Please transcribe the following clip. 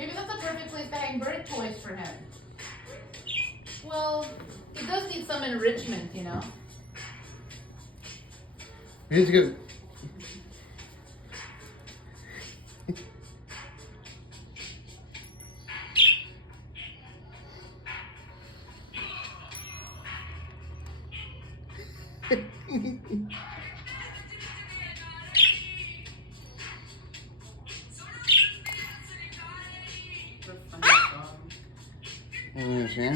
Maybe that's a perfect place to hang bird toys for him. Well, he does need some enrichment, you know? Here's good. Ano siya?